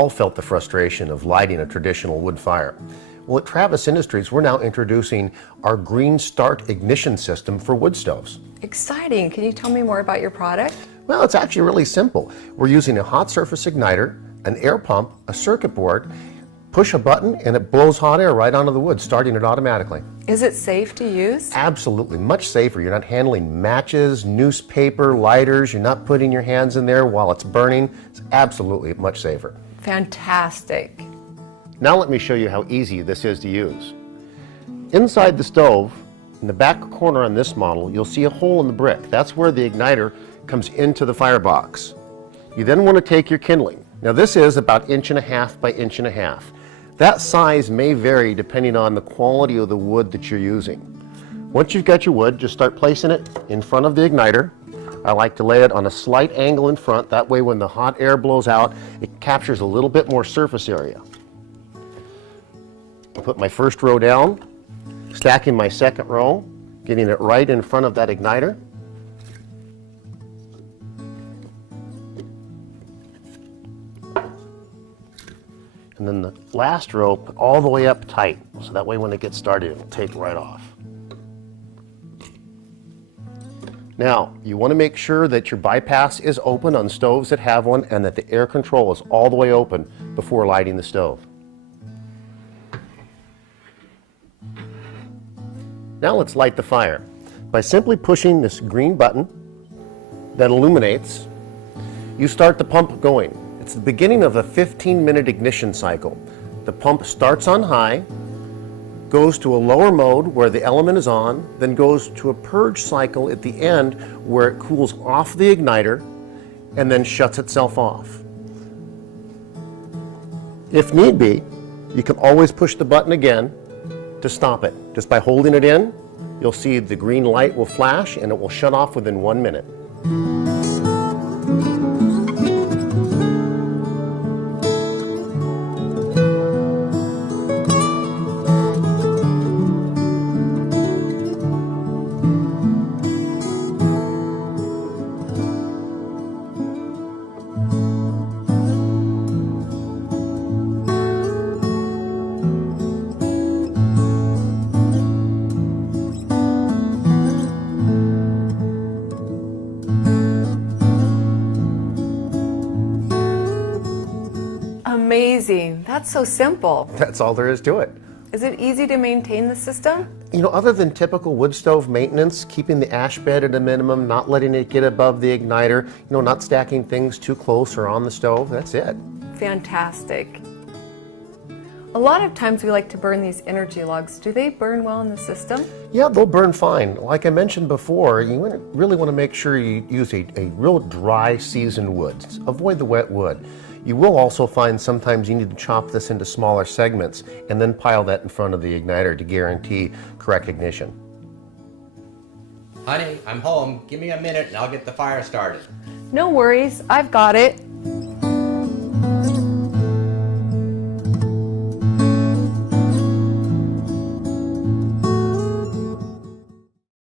all felt the frustration of lighting a traditional wood fire. Well, at Travis Industries, we're now introducing our Greenstart ignition system for wood stoves. Exciting. Can you tell me more about your product? Well, it's actually really simple. We're using a hot surface igniter, an air pump, a circuit board, push a button, and it blows hot air right onto the wood, starting it automatically. Is it safe to use? Absolutely, much safer. You're not handling matches, newspaper, lighters. You're not putting your hands in there while it's burning. It's absolutely much safer. Fantastic. Now let me show you how easy this is to use. Inside the stove, in the back corner on this model, you'll see a hole in the brick. That's where the igniter comes into the firebox. You then want to take your kindling. Now this is about 1.5 inches by 1.5 inches. That size may vary depending on the quality of the wood that you're using. Once you've got your wood, just start placing it in front of the igniter. I like to lay it on a slight angle in front. That way when the hot air blows out, it captures a little bit more surface area. I'll put my first row down, stacking my second row, getting it right in front of that igniter. And then the last row, put all the way up tight, so that way when it gets started, it'll take right off. Now, you want to make sure that your bypass is open on stoves that have one and that the air control is all the way open before lighting the stove. Now let's light the fire. By simply pushing this green button that illuminates, you start the pump going. It's the beginning of a 15-minute ignition cycle. The pump starts on high, goes to a lower mode where the element is on, then goes to a purge cycle at the end where it cools off the igniter and then shuts itself off. If need be, you can always push the button again to stop it. Just by holding it in, you'll see the green light will flash and it will shut off within 1 minute. Amazing. That's so simple. That's all there is to it. Is it easy to maintain the system? You know, other than typical wood stove maintenance, keeping the ash bed at a minimum, not letting it get above the igniter, not stacking things too close or on the stove, that's it. Fantastic. A lot of times we like to burn these energy logs. Do they burn well in the system? Yeah, they'll burn fine. Like I mentioned before, you really want to make sure you use a real dry seasoned wood. Avoid the wet wood. You will also find sometimes you need to chop this into smaller segments and then pile that in front of the igniter to guarantee correct ignition. Honey, I'm home. Give me a minute and I'll get the fire started. No worries, I've got it.